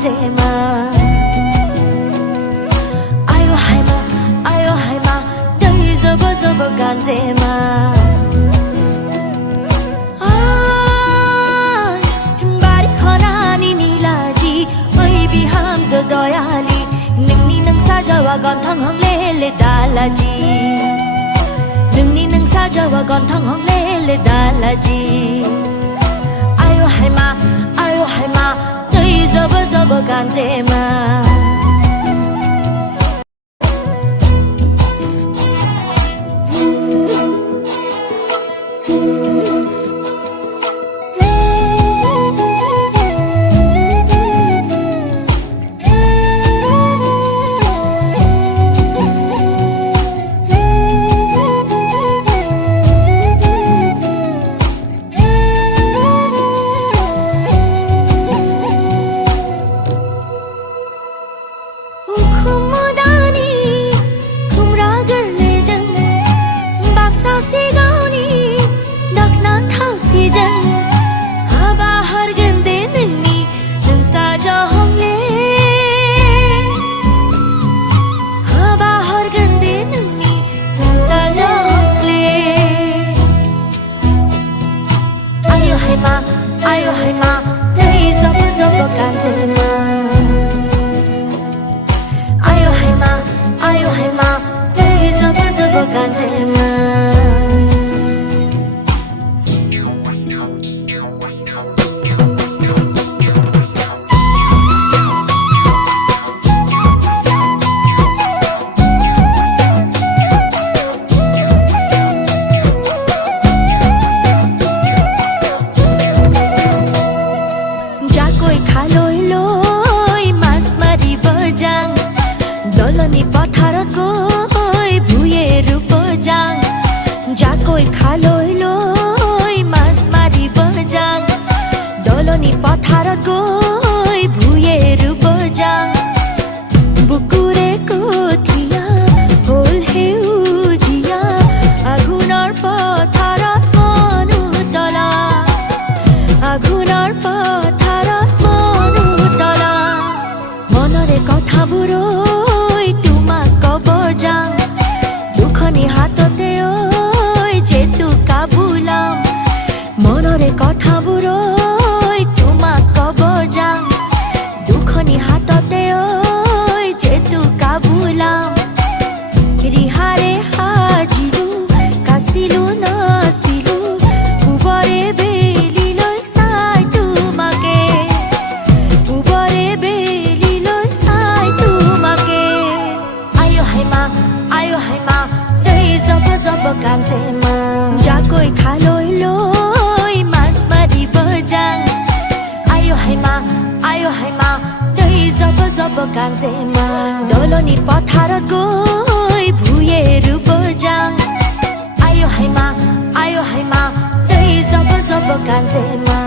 간제마 아유 하이마 아유 하이마 너희 접어 간제마 바리 커나니 니라지 어이 비함저 도야리 능니 능 사자와 건탕헝레레 달라지 능니 능 사자와 건탕헝레레 달라지 아유 하이마 너희 접어 간제마 아유 하이마 너희 접어 간제마 아유 하이마 너희 접어 간제마 দলনি পথাৰত গৈ ভুঁয়ে ৰূপ যাং জাকৈ খালৈ লৈ মাছ মাৰিব যাং দলনি পথাৰত গৈ ভুঁয়ে ৰূপ যাং বুকুৰে কঠীয়া হ'ল সেউজীয়া আঘোণৰ পথাৰত মনুতলা আঘোণৰ পথাৰত মনুতলা মনৰে কথাবোৰ দুখনি হাততে ঐ জেতুকা বুলাম মনৰে কথাবোৰ তোমাক কব যাম দুখনি হাততে ঐ জেতুকা বুলাম ৰিহাৰে সাজিলো কাচিলো নাচিলো উবৰে বেলিলৈ চাই তোমাকে উবৰে বেলিলৈ চাই তোমাকে আয়ো হাইমা তই জব কাঞ্জেমা জাকৈ খালৈ লৈ মাছ মাৰিব যাং আয়ো হাইমা তই জব কাঞ্জেমা দলনি পথাৰত গৈ ভুঁয়ে ৰুব যাং আয়ো হাইমা তই জব কাঞ্জেমা